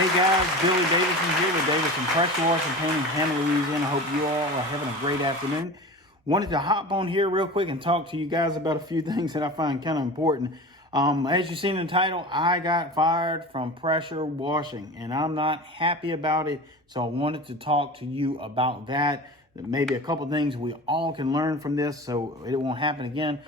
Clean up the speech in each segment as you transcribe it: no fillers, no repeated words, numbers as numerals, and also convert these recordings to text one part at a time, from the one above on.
Hey guys, Billy Davidson here with Davidson Pressure Washing Painting, Hammond, Louisiana. Hope you all are having a great afternoon. Wanted to hop on here real quick and talk to you guys about a few things that I find kind of important. As you've seen in the title, I got fired from pressure washing and I'm not happy about it. So I wanted to talk to you about that. Maybe a couple things we all can learn from this so it won't happen again.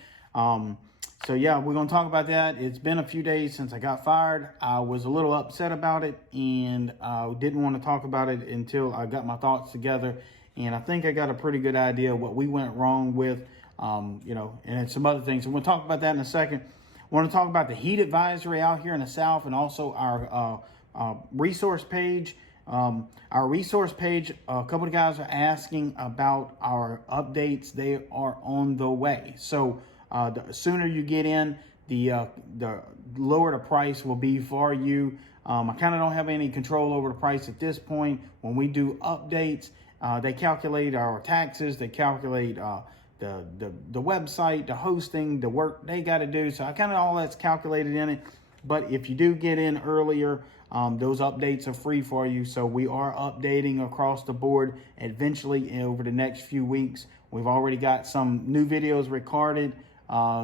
So yeah, we're going to talk about that. It's been a few days since I got fired. I was a little upset about it and I didn't want to talk about it until I got my thoughts together. And I think I got a pretty good idea of what we went wrong with, and some other things. And we'll talk about that in a second. I want to talk about the heat advisory out here in the South and also our resource page. Our resource page, a couple of guys are asking about our updates. They are on the way. So the sooner you get in, the lower the price will be for you. I kind of don't have any control over the price at this point. When we do updates, they calculate our taxes, they calculate the website, the hosting, the work they got to do. So I kind of all that's calculated in it. But if you do get in earlier, those updates are free for you. So we are updating across the board eventually over the next few weeks. We've already got some new videos recorded.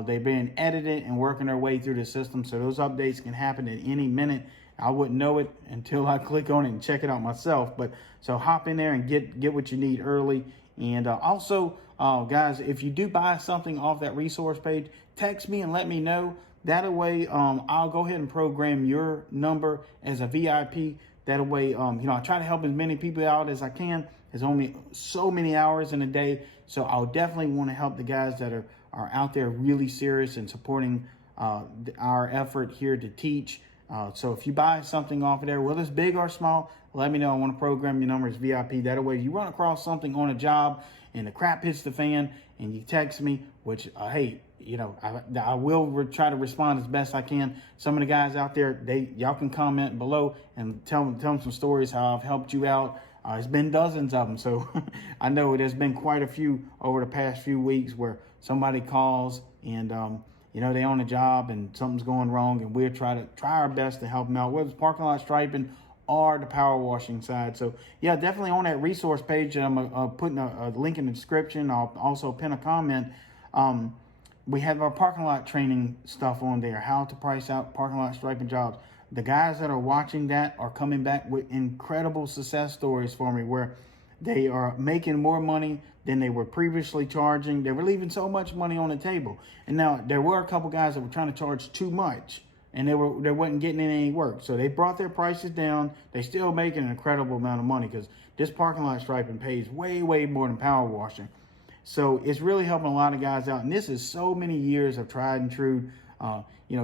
They've been edited and working their way through the system. So those updates can happen at any minute. I wouldn't know it until I click on it and check it out myself. But so hop in there and get what you need early. And also, guys, if you do buy something off that resource page, text me and let me know. That way, I'll go ahead and program your number as a VIP. That way, I try to help as many people out as I can. There's only so many hours in a day. So I'll definitely want to help the guys that are out there really serious and supporting our effort here to teach. So if you buy something off of there, whether it's big or small, let me know. I want to program your number as VIP. That way you run across something on a job and the crap hits the fan and you text me, which, I will try to respond as best I can. Some of the guys out there, y'all can comment below and tell them some stories how I've helped you out. It's been dozens of them. So I know there's been quite a few over the past few weeks where somebody calls and, they on a job and something's going wrong and we'll try our best to help them out, whether it's parking lot striping or the power washing side. So yeah, definitely on that resource page. I'm putting a link in the description. I'll also pin a comment. We have our parking lot training stuff on there, how to price out parking lot striping jobs. The guys that are watching that are coming back with incredible success stories for me where they are making more money than they were previously charging. They were leaving so much money on the table. And now there were a couple guys that were trying to charge too much and they wasn't getting any work. So they brought their prices down. They still making an incredible amount of money because this parking lot striping pays way, way more than power washing. So it's really helping a lot of guys out. And this is so many years of tried and true,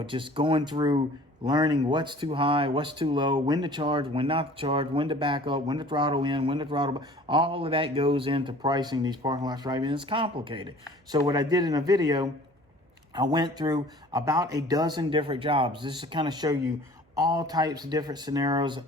just going through learning what's too high, what's too low, when to charge, when not to charge, when to back up, when to throttle in, when to throttle back. All of that goes into pricing these parking lot striping. It's complicated. So what I did in a video, I went through about a dozen different jobs. This is to kind of show you all types of different scenarios.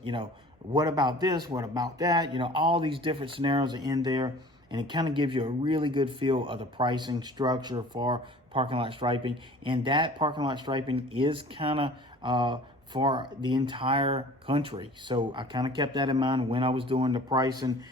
What about this? What about that? All these different scenarios are in there. And it kind of gives you a really good feel of the pricing structure for parking lot striping. And that parking lot striping is kind of for the entire country. So I kind of kept that in mind when I was doing the pricing.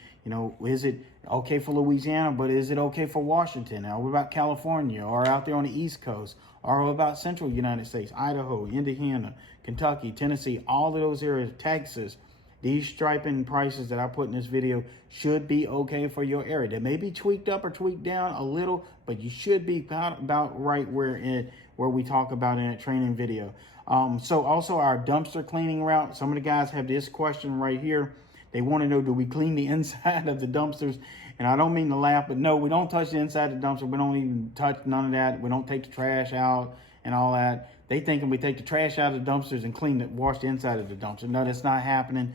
Is it okay for Louisiana, but is it okay for Washington? Or what about California or out there on the East Coast? Or what about Central United States, Idaho, Indiana, Kentucky, Tennessee, all of those areas, Texas? These striping prices that I put in this video should be okay for your area. They may be tweaked up or tweaked down a little, but you should be about right where we talk about in a training video. So also our dumpster cleaning route. Some of the guys have this question right here. They want to know, do we clean the inside of the dumpsters? And I don't mean to laugh, but no, we don't touch the inside of the dumpster. We don't even touch none of that. We don't take the trash out and all that. They thinking we take the trash out of the dumpsters and wash the inside of the dumpster. No, that's not happening.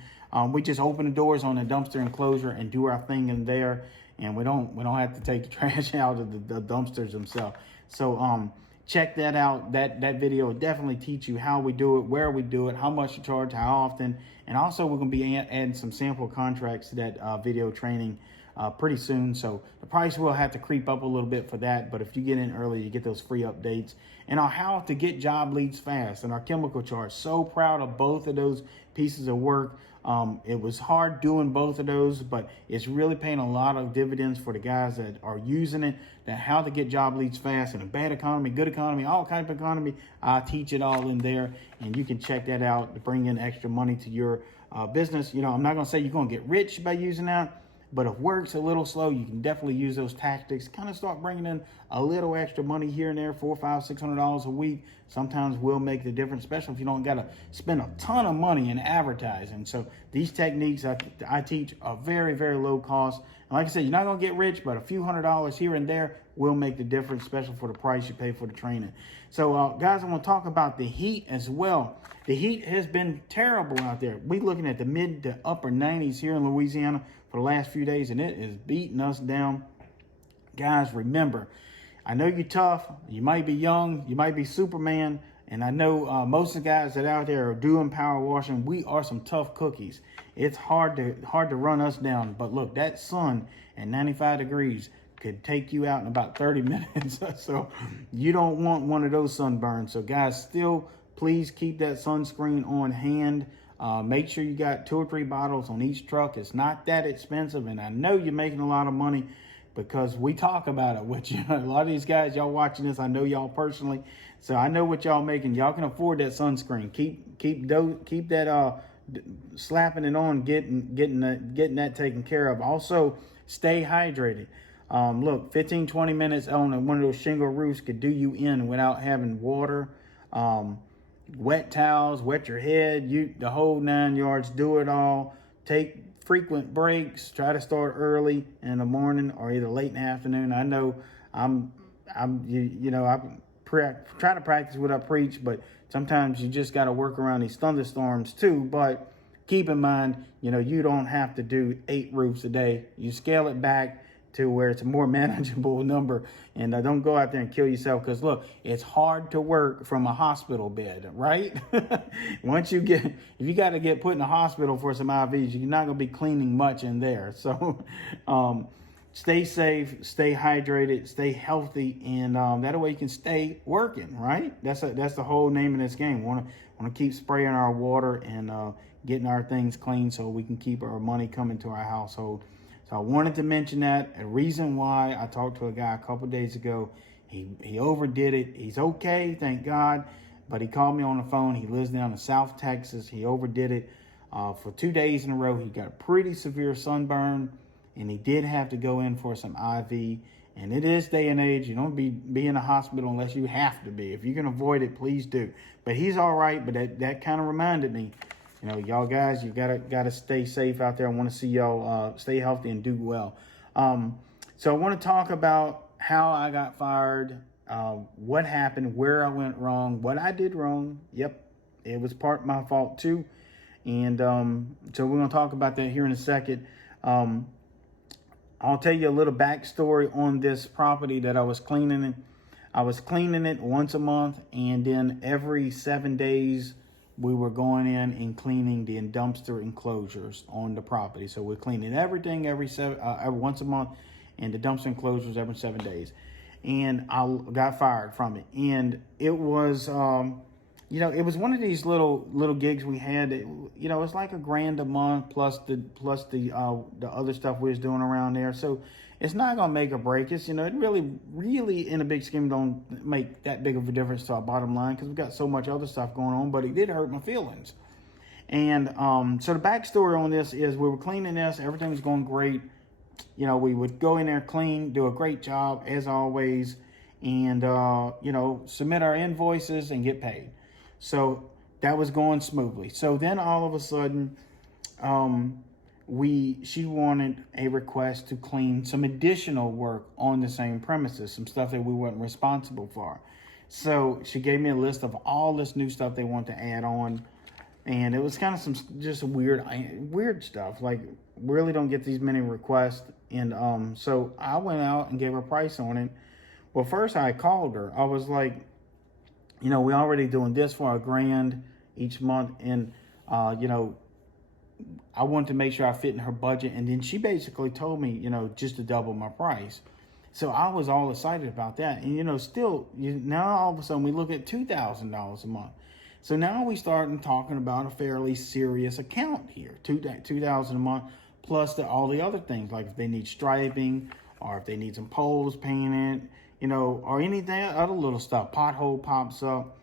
We just open the doors on the dumpster enclosure and do our thing in there. And we don't have to take the trash out of the dumpsters themselves. So check that out. That video will definitely teach you how we do it, where we do it, how much to charge, how often. And also we're going to be adding some sample contracts to that video training pretty soon. So the price will have to creep up a little bit for that. But if you get in early, you get those free updates. And our how to get job leads fast and our chemical charts. So proud of both of those pieces of work. It was hard doing both of those, but it's really paying a lot of dividends for the guys that are using it. That how to get job leads fast in a bad economy, good economy, all kinds of economy. I teach it all in there, and you can check that out to bring in extra money to your business. You know, I'm not going to say you're going to get rich by using that, but if work's a little slow, you can definitely use those tactics. Kind of start bringing in a little extra money here and there, $400, $500, $600 a week. Sometimes will make the difference, especially if you don't got to spend a ton of money in advertising. So these techniques I teach are very, very low cost. And like I said, you're not going to get rich, but a few $100s here and there will make the difference, especially for the price you pay for the training. So guys, I want to talk about the heat as well. The heat has been terrible out there. We're looking at the mid to upper 90s here in Louisiana for the last few days, and it is beating us down. Guys, remember, I know you're tough. You might be young. You might be Superman. And I know most of the guys that out there are doing power washing. We are some tough cookies. It's hard to run us down. But look, that sun at 95 degrees could take you out in about 30 minutes. So you don't want one of those sunburns. So guys, still, please keep that sunscreen on hand. Make sure you got 2 or 3 bottles on each truck. It's not that expensive. And I know you're making a lot of money because we talk about it with you. A lot of these guys, y'all watching this, I know y'all personally. So I know what y'all making. Y'all can afford that sunscreen. Keep that slapping it on, getting that taken care of. Also, stay hydrated. Look, 15-20 minutes on one of those shingle roofs could do you in without having water. Wet towels, wet your head, the whole 9 yards. Do it all. Take frequent breaks. Try to start early in the morning or either late in the afternoon. I know I'm try to practice what I preach, but sometimes you just got to work around these thunderstorms too. But keep in mind, you don't have to do 8 roofs a day. You scale it back to where it's a more manageable number, and don't go out there and kill yourself, because look, it's hard to work from a hospital bed, right? If you got to get put in a hospital for some IVs, you're not going to be cleaning much in there. So stay safe, stay hydrated, stay healthy, and that way you can stay working, right? That's the whole name of this game. Want to keep spraying our water and getting our things clean so we can keep our money coming to our household. So I wanted to mention that. A reason why I talked to a guy a couple of days ago. He overdid it. He's okay, thank God. But he called me on the phone. He lives down in South Texas. He overdid it for 2 days in a row. He got a pretty severe sunburn, and he did have to go in for some IV. And it is day and age. You don't be in a hospital unless you have to be. If you can avoid it, please do. But he's all right. But that kind of reminded me, y'all guys, you gotta stay safe out there. I want to see y'all stay healthy and do well. So I want to talk about how I got fired, what happened, where I went wrong, what I did wrong. Yep, it was part my fault too. And so we're gonna talk about that here in a second. I'll tell you a little backstory on this property that I was cleaning it. I was cleaning it once a month, and then every 7 days we were going in and cleaning the dumpster enclosures on the property. So we're cleaning everything every once a month, and the dumpster enclosures every 7 days. And I got fired from it. And it was, it was one of these little gigs we had. It's like $1,000 a month plus the other stuff we was doing around there. So it's not gonna make or break us. It really in a big scheme don't make that big of a difference to our bottom line, because we've got so much other stuff going on. But it did hurt my feelings. And so the backstory on this is we were cleaning this. Everything was going great. We would go in there, clean, do a great job as always, and submit our invoices and get paid. So that was going smoothly. So then all of a sudden, she wanted a request to clean some additional work on the same premises, some stuff that we weren't responsible for. So she gave me a list of all this new stuff they want to add on. And it was kind of some just weird stuff. Like, really don't get these many requests. And so I went out and gave her a price on it. Well, first I called her. I was like, we already doing this for $1,000 each month. And, I wanted to make sure I fit in her budget. And then she basically told me, just to double my price. So I was all excited about that. And, still, now all of a sudden we look at $2,000 a month. So now we starting talking about a fairly serious account here, $2,000 a month, plus all the other things, like if they need striping or if they need some poles painted, or anything, other little stuff, pothole pops up.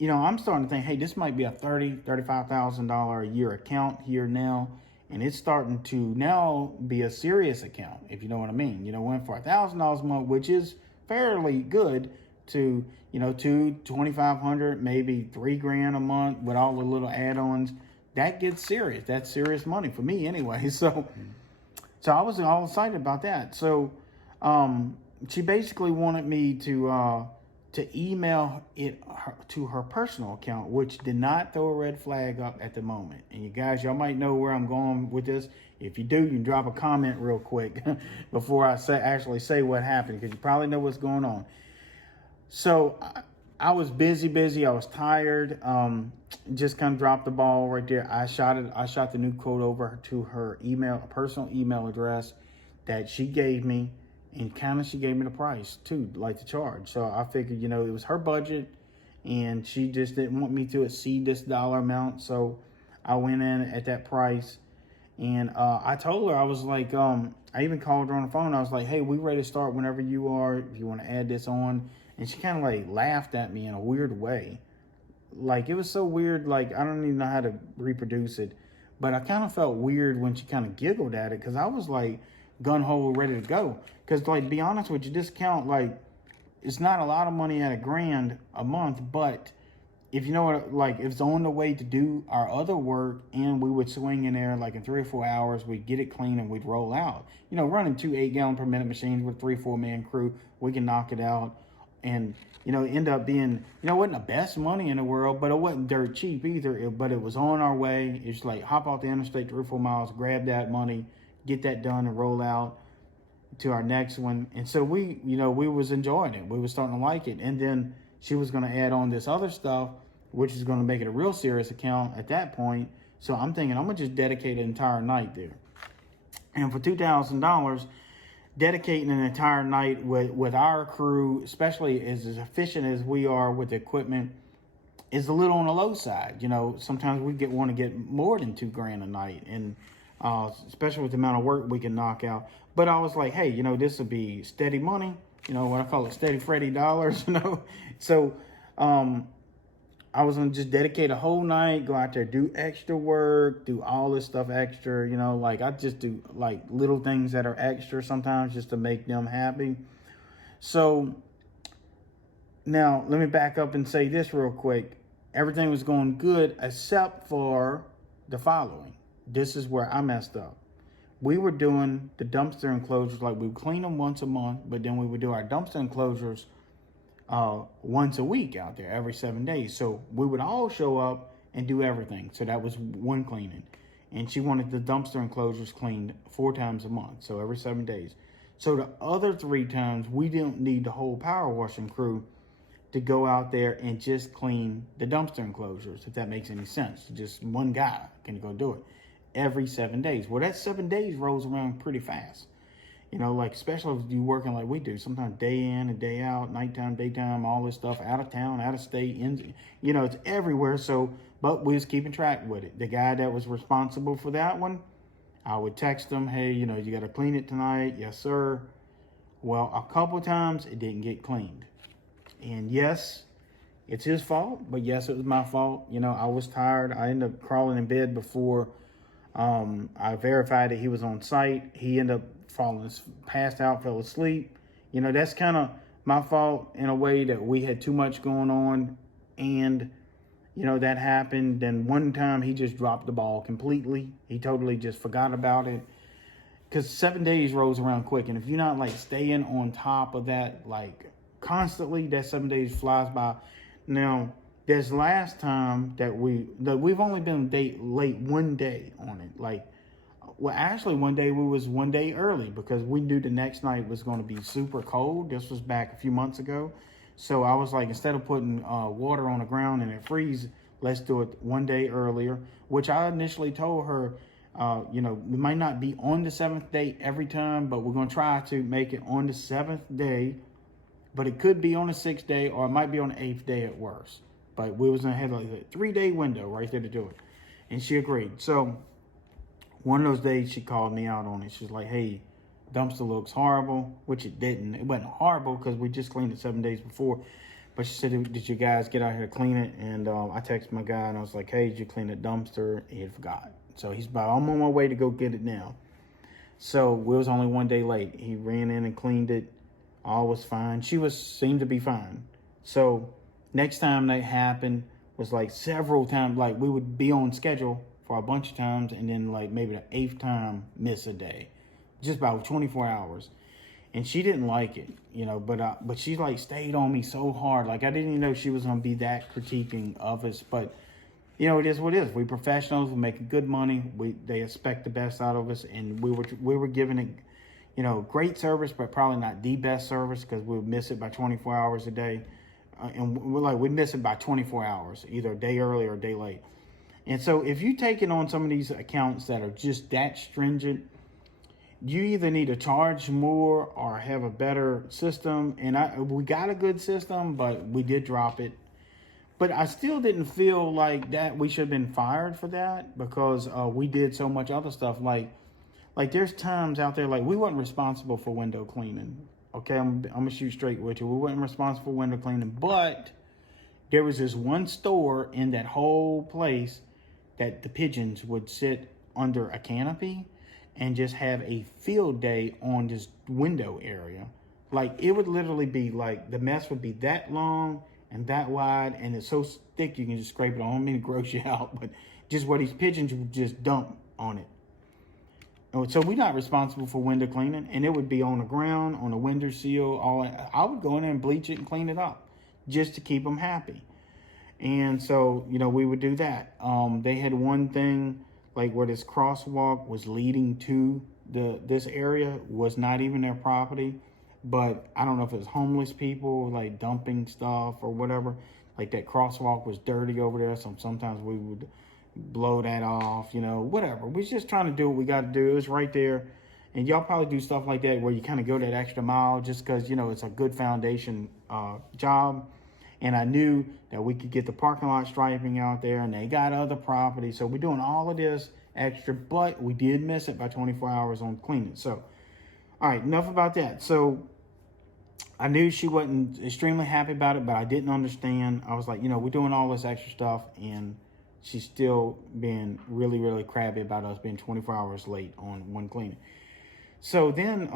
I'm starting to think, hey, this might be a $35,000 a year account here now. And it's starting to now be a serious account, if you know what I mean. Went for $1,000 a month, which is fairly good, to, $2,500, maybe $3,000 a month with all the little add-ons. That gets serious. That's serious money for me anyway. So I was all excited about that. So she basically wanted me to email it to her personal account, which did not throw a red flag up at the moment. And you guys, y'all might know where I'm going with this. If you do, you can drop a comment real quick before I actually say what happened, because you probably know what's going on. So I was busy. I was tired. Just kind of dropped the ball right there. I shot the new quote over to her personal email address that she gave me. And she gave me the price too, like the charge. So I figured, it was her budget, and she just didn't want me to exceed this dollar amount. So I went in at that price, and I told her, I was like, I even called her on the phone. I was like, hey, we ready to start whenever you are, if you want to add this on. And she kind of like laughed at me in a weird way. Like, it was so weird. Like, I don't even know how to reproduce it, but I kind of felt weird when she kind of giggled at it, because I was like gun-ho ready to go. Because, like, be honest with you, this account, like, it's not a lot of money at $1,000 a month, but if you know what, like, if it's on the way to do our other work, and we would swing in there like in 3 or 4 hours, we'd get it clean and we'd roll out. Running 2 8-gallon per minute machines with 3-4 man crew, we can knock it out. And end up being, it wasn't the best money in the world, but it wasn't dirt cheap either. But it was on our way. It's like hop off the interstate 3 or 4 miles, grab that money, get that done, and roll out to our next one. And so we was enjoying it. We was starting to like it. And then she was going to add on this other stuff, which is going to make it a real serious account at that point. So I'm thinking, I'm going to just dedicate an entire night there. And for $2,000, dedicating an entire night with our crew, especially as efficient as we are with the equipment, is a little on the low side. Sometimes we want to get more than $2,000 a night, and especially with the amount of work we can knock out. But I was like, hey, this will be steady money, what I call it, steady Freddy dollars, So I was going to just dedicate a whole night, go out there, do extra work, do all this stuff extra, like I just do like little things that are extra sometimes just to make them happy. So now let me back up and say this real quick. Everything was going good except for the following. This is where I messed up. We were doing the dumpster enclosures, like we would clean them once a month, but then we would do our dumpster enclosures once a week out there, every 7 days. So we would all show up and do everything. So that was one cleaning. And she wanted the dumpster enclosures cleaned 4 times a month, so every 7 days. So the other 3 times, we didn't need the whole power washing crew to go out there and just clean the dumpster enclosures, if that makes any sense. Just one guy can go do it every 7 days. Well, that 7 days rolls around pretty fast. Like, especially if you're working like we do, sometimes day in and day out, nighttime, daytime, all this stuff, out of town, out of state, it's everywhere. So, but we was keeping track with it. The guy that was responsible for that one, I would text him, hey, you got to clean it tonight. Yes, sir. Well, a couple times it didn't get cleaned. And yes, it's his fault, but yes, it was my fault. I was tired. I ended up crawling in bed before I verified that he was on site. He ended up passed out, fell asleep. That's kind of my fault in a way, that we had too much going on, and that happened. Then one time he just dropped the ball completely. He totally just forgot about it, because 7 days rolls around quick, and if you're not like staying on top of that like constantly, that 7 days flies by. Now, this last time that we've only been late 1 day on it. Like, well, actually, one day we was 1 day early, because we knew the next night was going to be super cold. This was back a few months ago. So I was like, instead of putting water on the ground and it freeze let's do it one day earlier, which I initially told her, we might not be on the 7th day every time, but we're going to try to make it on the 7th day. But it could be on the 6th day, or it might be on the 8th day at worst. But we was going to have like a 3-day window right there to do it. And she agreed. So one of those days she called me out on it. She's like, hey, dumpster looks horrible, which it didn't. It wasn't horrible because we just cleaned it 7 days before. But she said, did you guys get out here to clean it? And I texted my guy and I was like, hey, did you clean the dumpster? He had forgot. So he's about, I'm on my way to go get it now. So we was only 1 day late. He ran in and cleaned it. All was fine. She seemed to be fine. So next time that happened was like several times, like we would be on schedule for a bunch of times, and then like maybe the 8th time miss a day, just about 24 hours. And she didn't like it, but she like stayed on me so hard. Like I didn't even know she was going to be that critiquing of us, but it is what it is. We professionals, we making good money. They expect the best out of us, and we were giving it, great service, but probably not the best service because we would miss it by 24 hours a day. And we miss it by 24 hours, either a day early or a day late. And so if you take it on some of these accounts that are just that stringent, you either need to charge more or have a better system. And we got a good system, but we did drop it. But I still didn't feel like that we should have been fired for that, because we did so much other stuff. Like there's times out there, like we weren't responsible for window cleaning. Okay, I'm gonna shoot straight with you. We weren't responsible for window cleaning, but there was this one store in that whole place that the pigeons would sit under a canopy and just have a field day on this window area. Like it would literally be like the mess would be that long and that wide, and it's so thick you can just scrape it on. I don't mean to gross you out, but just where these pigeons would just dump on it. So we're not responsible for window cleaning, and it would be on the ground, on the window sill. I would go in there and bleach it and clean it up just to keep them happy. And so, we would do that. They had one thing, like where this crosswalk was leading to this area was not even their property, but I don't know if it was homeless people like dumping stuff or whatever. Like that crosswalk was dirty over there, so sometimes we would blow that off, whatever. We're just trying to do what we got to do. It was right there. And y'all probably do stuff like that where you kind of go that extra mile just because, it's a good foundation job. And I knew that we could get the parking lot striping out there, and they got other property. So we're doing all of this extra, but we did miss it by 24 hours on cleaning. So, all right, enough about that. So I knew she wasn't extremely happy about it, but I didn't understand. I was like, we're doing all this extra stuff, and she's still being really, really crabby about us being 24 hours late on one cleaning. So then,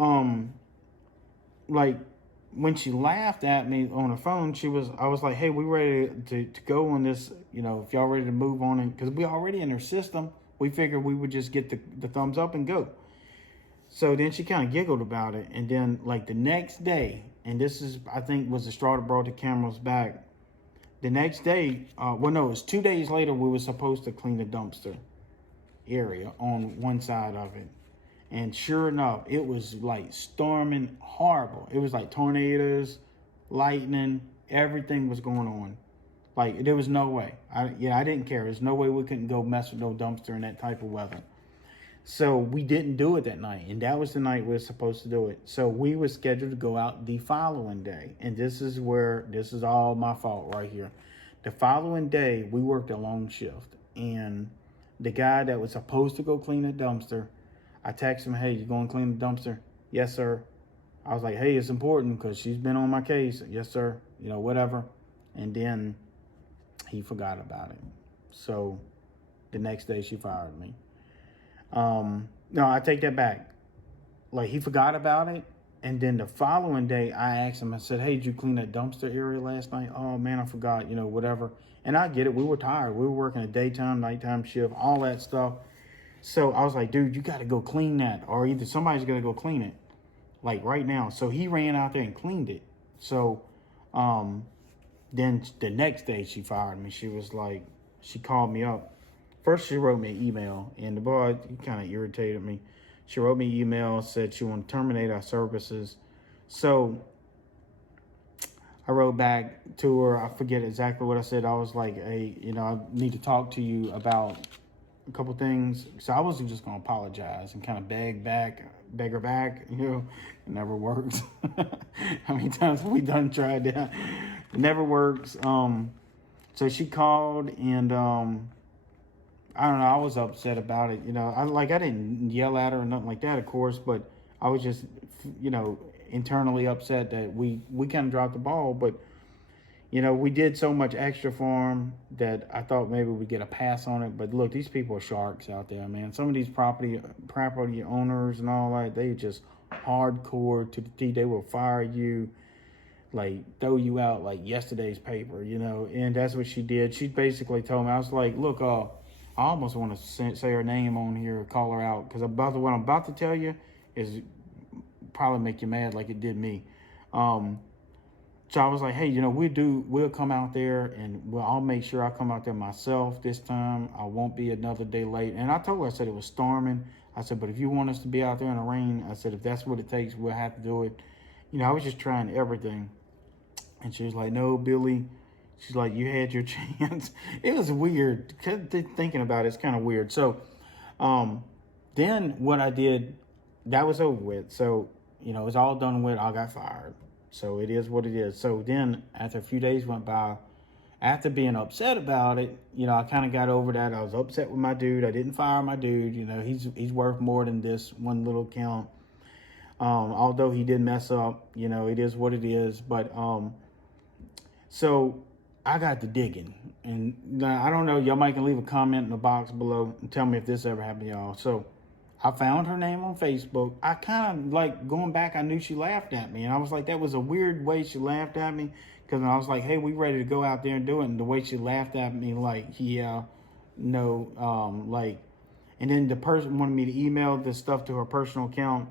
when she laughed at me on the phone, I was like, hey, we ready to go on this, if y'all ready to move on it, because we already in her system. We figured we would just get the thumbs up and go. So then she kind of giggled about it. And then like the next day, and this is, I think, was the straw that brought the cameras back. The next day, it was 2 days later, we were supposed to clean the dumpster area on one side of it. And sure enough, it was like storming horrible. It was like tornadoes, lightning, everything was going on. Like there was no way. I didn't care. There's no way we couldn't go mess with no dumpster in that type of weather. So we didn't do it that night. And that was the night we were supposed to do it. So we were scheduled to go out the following day. And this is all my fault right here. The following day, we worked a long shift. And the guy that was supposed to go clean the dumpster, I texted him, hey, you going to clean the dumpster? Yes, sir. I was like, hey, it's important because she's been on my case. Yes, sir. Whatever. And then he forgot about it. So the next day she fired me. No, I take that back. Like he forgot about it. And then the following day I asked him, I said, hey, did you clean that dumpster area last night? Oh man, I forgot, whatever. And I get it. We were tired. We were working a daytime, nighttime shift, all that stuff. So I was like, dude, you got to go clean that, or either somebody's going to go clean it like right now. So he ran out there and cleaned it. So, then the next day she fired me. She was like, she called me up. First, she wrote me an email, and the boy, he kind of irritated me. She wrote me an email, said she wanted to terminate our services. So I wrote back to her. I forget exactly what I said. I was like, hey, I need to talk to you about a couple things. So I wasn't just going to apologize and kind of beg her back. It never works. How many times have we tried that? It never works. So she called, and I don't know. I was upset about it. I didn't yell at her or nothing like that, of course, but I was just, internally upset that we kind of dropped the ball. But we did so much extra for them that I thought maybe we'd get a pass on it. But look, these people are sharks out there, man. Some of these property owners and all that, they just hardcore to the T. They will fire you, like throw you out like yesterday's paper, and that's what she did. She basically told me, I was like, look, I almost want to say her name on here, call her out, because what I'm about to tell you is probably make you mad like it did me. So I was like, hey, we'll come out there, and I'll make sure I come out there myself this time. I won't be another day late. And I told her, I said, it was storming. I said, but if you want us to be out there in the rain, I said, if that's what it takes, we'll have to do it. I was just trying everything. And she was like, no, Billy. She's like, you had your chance. It was weird. Thinking about it, it's kind of weird. So then what I did, that was over with. So, it's all done with. I got fired. So it is what it is. So then after a few days went by, after being upset about it, I kind of got over that. I was upset with my dude. I didn't fire my dude. He's worth more than this one little account. Although he did mess up, it is what it is. But so I got to digging. And I don't know, y'all might can leave a comment in the box below and tell me if this ever happened to y'all. So I found her name on Facebook. I kind of like going back, I knew she laughed at me. And I was like, that was a weird way she laughed at me. Because I was like, hey, we ready to go out there and do it. And the way she laughed at me, like, yeah, no, and then the person wanted me to email the stuff to her personal account.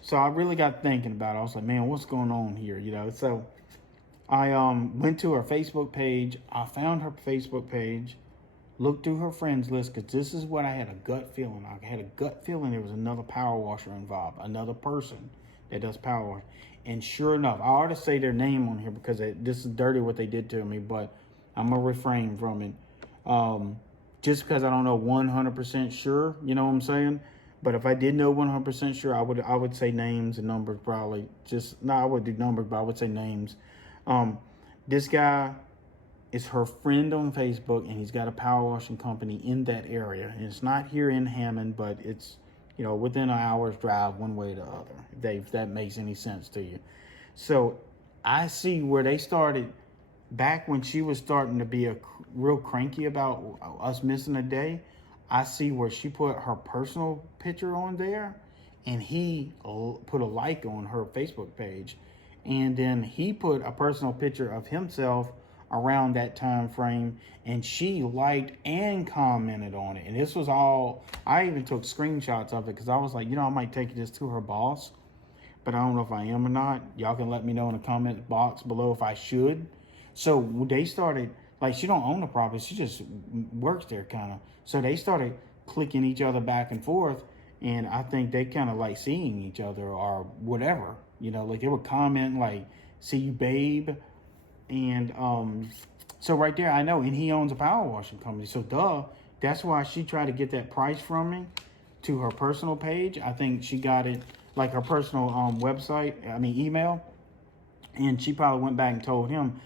So I really got thinking about it. I was like, man, what's going on here? So I went to her Facebook page. I found her Facebook page. Looked through her friends list, because this is what I had a gut feeling. I had a gut feeling there was another power washer involved, another person that does power wash. And sure enough, I ought to say their name on here because this is dirty what they did to me, but I'm going to refrain from it. Just because I don't know 100% sure, you know what I'm saying? But if I did know 100% sure, I would say names and numbers probably. I would do numbers, but I would say names. This guy is her friend on Facebook, and he's got a power washing company in that area. And it's not here in Hammond, but it's, within an hour's drive one way or the other, if that makes any sense to you. So I see where they started back when she was starting to be real cranky about us missing a day. I see where she put her personal picture on there, and he put a like on her Facebook page. And then he put a personal picture of himself around that time frame, and she liked and commented on it. And this was all, I even took screenshots of it, because I was like, I might take this to her boss, but I don't know if I am or not. Y'all can let me know in the comment box below if I should. So they started, like, she don't own the property, she just works there kind of. So they started clicking each other back and forth, and I think they kind of like seeing each other or whatever, like they were commenting like, see you, babe. And so right there, I know, and he owns a power washing company. So that's why she tried to get that price from me to her personal page. I think she got it like her personal email. And she probably went back and told him,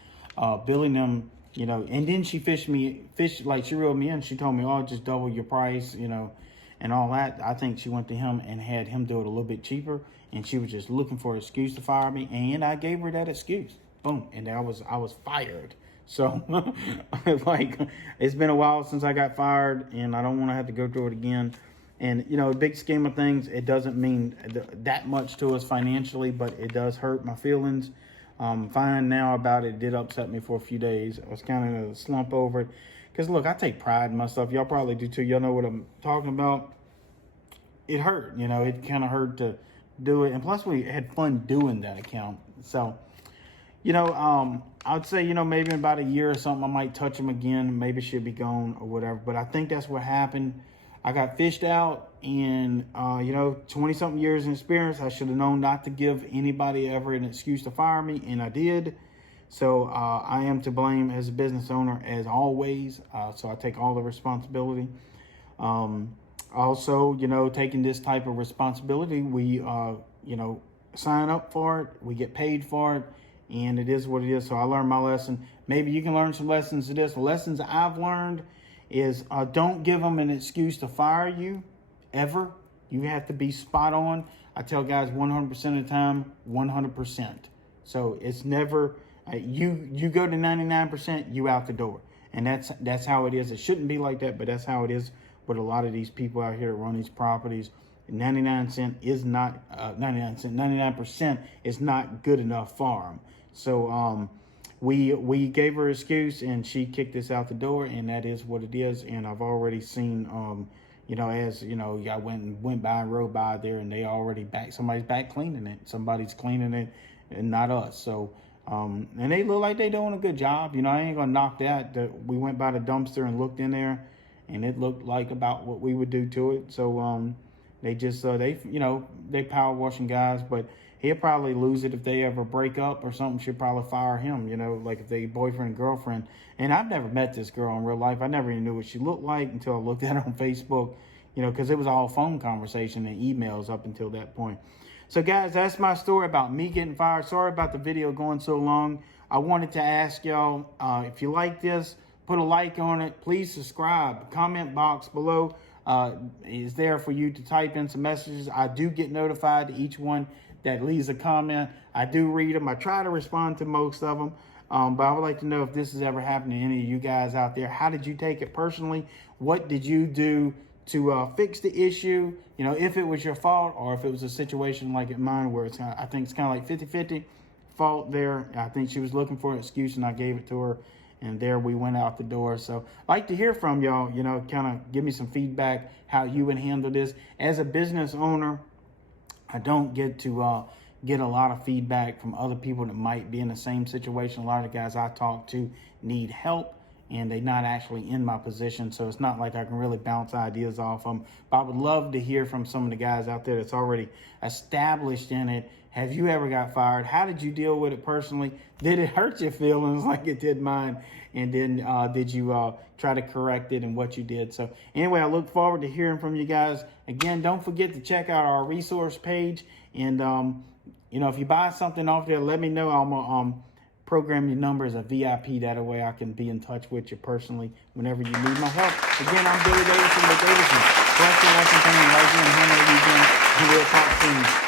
billing them, and then she she reeled me in. She told me, oh, just double your price, and all that. I think she went to him and had him do it a little bit cheaper. And she was just looking for an excuse to fire me. And I gave her that excuse. Boom. And I was fired. So like, it's been a while since I got fired, and I don't want to have to go through it again. And, big scheme of things, it doesn't mean that much to us financially, but it does hurt my feelings. Fine now about it. It did upset me for a few days. I was kind of in a slump over it. Because, look, I take pride in my stuff. Y'all probably do too. Y'all know what I'm talking about. It hurt. It kind of hurt to do it. And plus, we had fun doing that account. So, I'd say, maybe in about a year or something, I might touch them again. Maybe she'll be gone or whatever. But I think that's what happened. I got fished out, and, 20-something years in experience, I should have known not to give anybody ever an excuse to fire me, and I did. So I am to blame as a business owner as always. So I take all the responsibility. Also, taking this type of responsibility, we, sign up for it. We get paid for it. And it is what it is. So I learned my lesson. Maybe you can learn some lessons of this. The lessons I've learned is don't give them an excuse to fire you ever. You have to be spot on. I tell guys 100% of the time, 100%. So it's never, you go to 99%, you out the door. And that's how it is. It shouldn't be like that, but that's how it is with a lot of these people out here that run these properties. 99% is not 99% is not good enough for them. So we gave her an excuse and she kicked us out the door, and that is what it is. And I've already seen I went by and rode by there, and they already somebody's back cleaning it. Somebody's cleaning it and not us. So and they look like they're doing a good job. I ain't gonna knock that. We went by the dumpster and looked in there, and it looked like about what we would do to it. So they just they power washing guys, but he'll probably lose it if they ever break up or something. She'll probably fire him, like if they boyfriend and girlfriend. And I've never met this girl in real life. I never even knew what she looked like until I looked at her on Facebook, because it was all phone conversation and emails up until that point. So guys, that's my story about me getting fired. Sorry about the video going so long. I wanted to ask y'all, if you like this, put a like on it. Please subscribe. Comment box below is there for you to type in some messages. I do get notified to each one that leaves a comment. I do read them. I try to respond to most of them. But I would like to know if this has ever happened to any of you guys out there. How did you take it personally? What did you do to fix the issue? If it was your fault or if it was a situation like at mine where I think it's kind of like 50-50 fault there. I think she was looking for an excuse and I gave it to her. And there we went out the door. So I'd like to hear from y'all, kind of give me some feedback, how you would handle this. As a business owner, I don't get to get a lot of feedback from other people that might be in the same situation. A lot of the guys I talk to need help, and they're not actually in my position. So it's not like I can really bounce ideas off them. But I would love to hear from some of the guys out there that's already established in it. Have you ever got fired? How did you deal with it personally? Did it hurt your feelings like it did mine? And then did you try to correct it and what you did? So anyway, I look forward to hearing from you guys. Again, don't forget to check out our resource page. And, if you buy something off there, let me know. I'm going to program your number as a VIP. That way I can be in touch with you personally whenever you need my help. Again, I'm Billy Davidson with Davidson. Washington, right here in Hamilton, Louisiana. And we'll talk soon.